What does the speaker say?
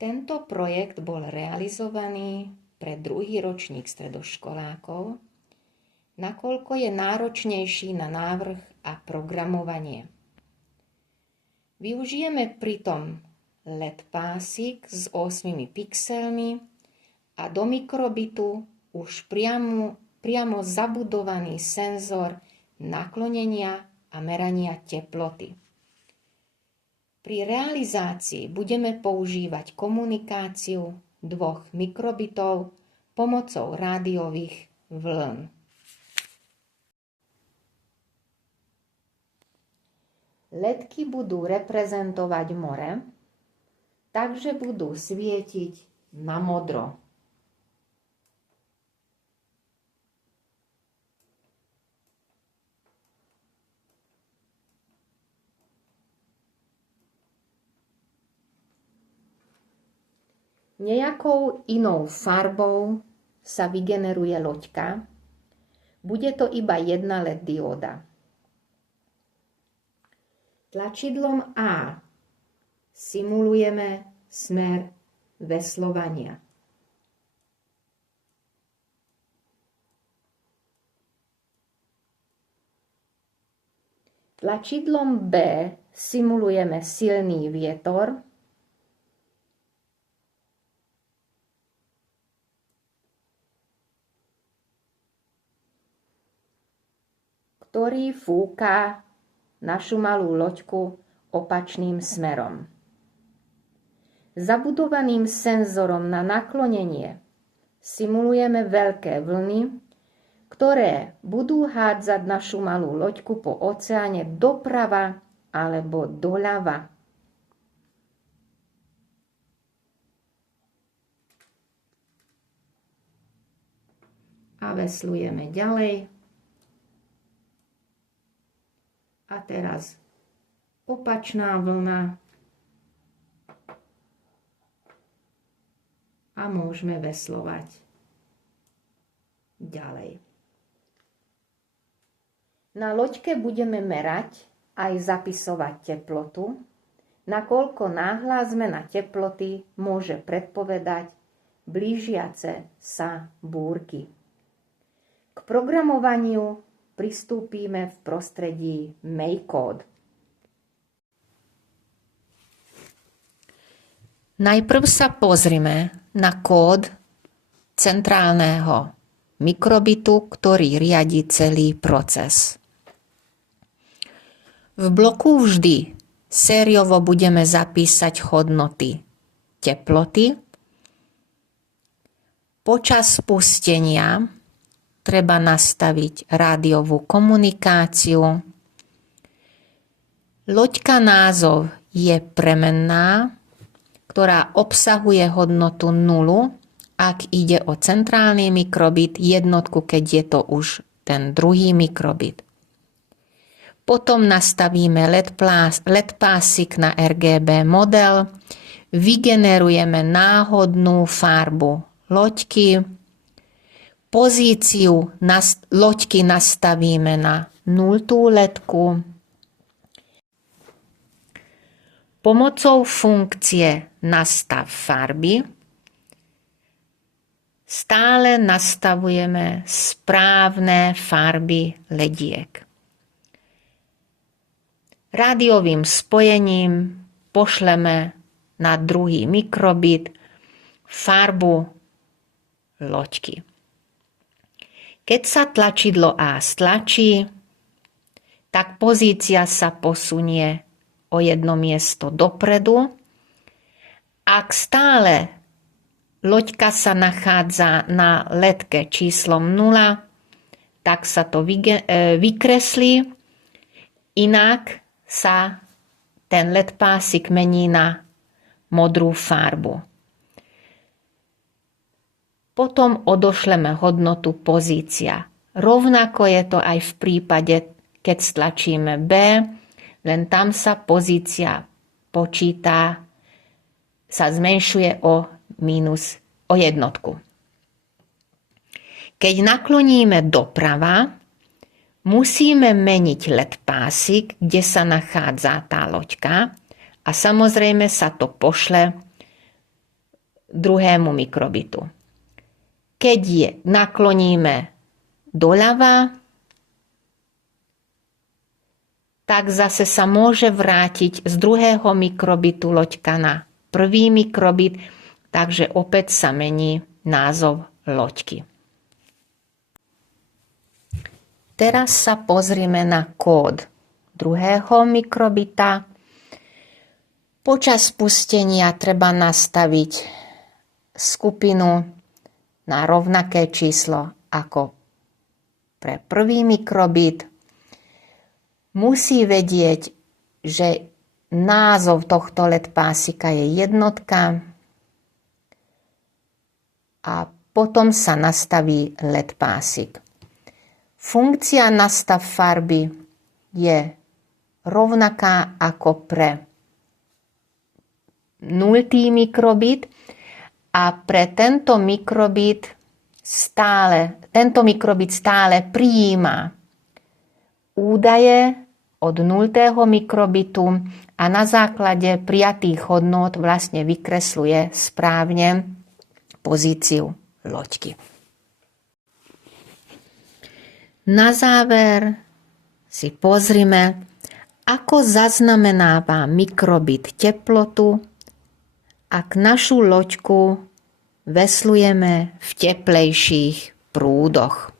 Tento projekt bol realizovaný pre druhý ročník stredoškolákov, nakoľko je náročnejší na návrh a programovanie. Využijeme pritom LED pásik s 8 pixelmi a do mikrobitu už priamo zabudovaný senzor naklonenia a merania teploty. Pri realizácii budeme používať komunikáciu 2 mikrobitov pomocou rádiových vln. LEDky budú reprezentovať more, takže budú svietiť na modro. Nejakou inou farbou sa vygeneruje loďka. Bude to iba jedna LED dióda. Tlačidlom A simulujeme smer veslovania. Tlačidlom B simulujeme silný vietor. Ktorý fúka našu malú loďku opačným smerom. Zabudovaným senzorom na naklonenie simulujeme veľké vlny, ktoré budú hádzať našu malú loďku po oceáne doprava alebo doľava. A veslujeme ďalej. A teraz opačná vlna a môžeme veslovať ďalej. Na loďke budeme merať aj zapisovať teplotu, nakoľko náhla zmena teploty môže predpovedať blížiace sa búrky. K programovaniu pristúpime v prostredí MakeCode. Najprv sa pozrime na kód centrálneho mikrobitu, ktorý riadi celý proces. V bloku vždy sériovo budeme zapísať hodnoty teploty. Počas spustenia treba nastaviť rádiovú komunikáciu. Loďka názov je premenná, ktorá obsahuje hodnotu 0, ak ide o centrálny mikrobit, jednotku, keď je to už ten druhý mikrobit. Potom nastavíme LED pásik na RGB model, vygenerujeme náhodnú farbu loďky, pozíciu loďky nastavíme na 0 ledku. Pomocou funkcie Nastav farby stále nastavujeme správne farby lediek. Rádiovým spojením pošleme na druhý mikrobit farbu loďky. Keď sa tlačidlo A stlačí, tak pozícia sa posunie o jedno miesto dopredu. Ak stále loďka sa nachádza na ledke číslom 0, tak sa to vykreslí, inak sa ten LED pásik mení na modrú farbu. Potom odošleme hodnotu pozícia. Rovnako je to aj v prípade, keď stlačíme B, len tam sa pozícia počíta, sa zmenšuje o jednotku. Keď nakloníme doprava, musíme meniť LED pásik, kde sa nachádza tá loďka a samozrejme sa to pošle druhému mikrobitu. Keď je nakloníme doľava, tak zase sa môže vrátiť z druhého mikrobitu loďka na prvý mikrobit, takže opäť sa mení názov loďky. Teraz sa pozrime na kód druhého mikrobita. Počas spustenia treba nastaviť skupinu na rovnaké číslo ako pre prvý mikrobit. Musí vedieť, že názov tohto LED pásika je jednotka a potom sa nastaví LED pásik. Funkcia nastav farby je rovnaká ako pre 0. mikrobit a pre tento mikrobit stále prijíma údaje od 0. mikrobitu a na základe prijatých hodnôt vlastne vykresluje správne pozíciu loďky. Na záver si pozrime, ako zaznamenáva mikrobit teplotu, ak našu loďku veslujeme v teplejších prúdoch.